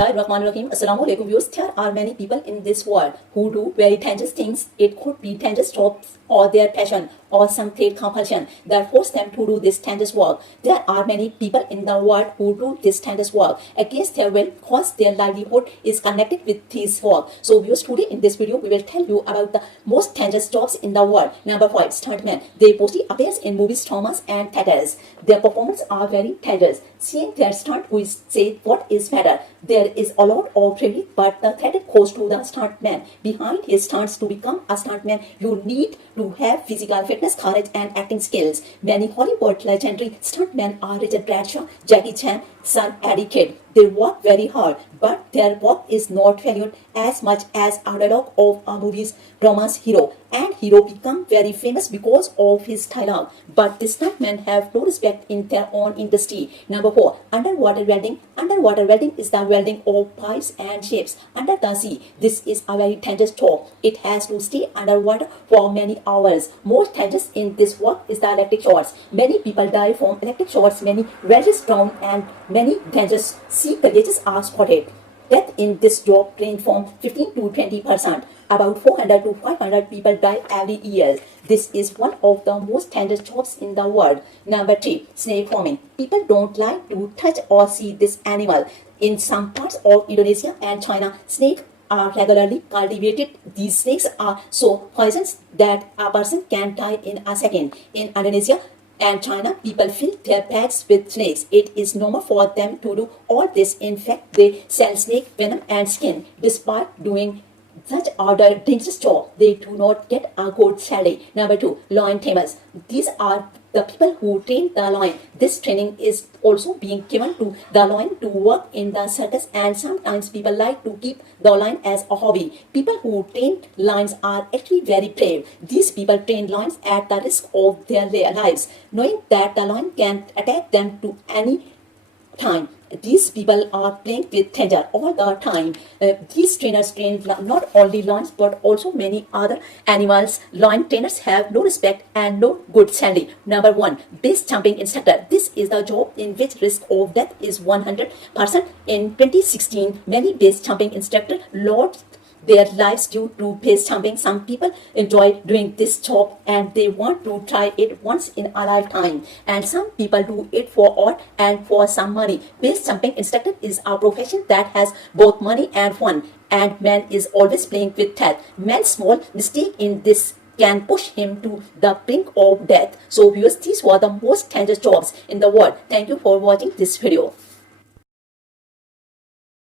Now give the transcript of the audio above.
Bismillahirrahmanirrahim. Assalamu alaikum viewers. There are many people in this world who do very dangerous things. It could be dangerous jobs or their passion or some great compulsion that force them to do this dangerous work. There are many people in the world who do this dangerous work against their will because their livelihood is connected with this work. So viewers, today in this video we will tell you about the most dangerous jobs in the world. Number 5, stuntmen. They mostly appear in movies, dramas and theaters. Their performances are very dangerous. Seeing their stunt, we say what is better. There is a lot of credit, but the credit goes to the stuntman. Behind his stunts, to become a stuntman, you need to have physical fitness, courage, and acting skills. Many Hollywood legendary stuntmen are Richard Bradshaw, Jackie Chan, son Eddie Kidd. They work very hard, but their work is not valued as much as a dialogue of a movie's drama's hero. And hero become very famous because of his dialogue. But the stuntmen have no respect in their own industry. Number 4, underwater welding. Underwater welding is the welding of pipes and shapes under the sea. This is a very dangerous job. It has to stay underwater for many hours. Most dangerous in this work is the electric shocks. Many people die from electric shocks, many welders drown, and many dangerous sea collisions are spotted. Death in this job range from 15 to 20%. About 400 to 500 people die every year. This is one of the most dangerous jobs in the world. Number 3, snake farming. People don't like to touch or see this animal. In some parts of Indonesia and China, snakes are regularly cultivated. These snakes are so poisonous that a person can die in a second. In Indonesia and China, people fill their bags with snakes. It is normal for them to do all this. In fact, they sell snake venom and skin. Despite doing such a dangerous job, they do not get a good salary. Number 2, lion tamers. These are the people who train the lion. This training is also being given to the lion to work in the circus, and sometimes people like to keep the lion as a hobby. People who train lions are actually very brave. These people train lions at the risk of their lives, knowing that the lion can attack them to any time. These people are playing with danger all the time. These trainers train not only lions but also many other animals. Lion trainers have no respect and no good salary. Number 1, base jumping instructor. This is the job in which risk of death is 100%. In 2016, many base jumping instructors lost their lives due to base jumping. Some people enjoy doing this job and they want to try it once in a lifetime. And some people do it for art and for some money. Base jumping instructor is a profession that has both money and fun. And man is always playing with death. Man's small mistake in this can push him to the brink of death. So viewers, these were the most dangerous jobs in the world. Thank you for watching this video.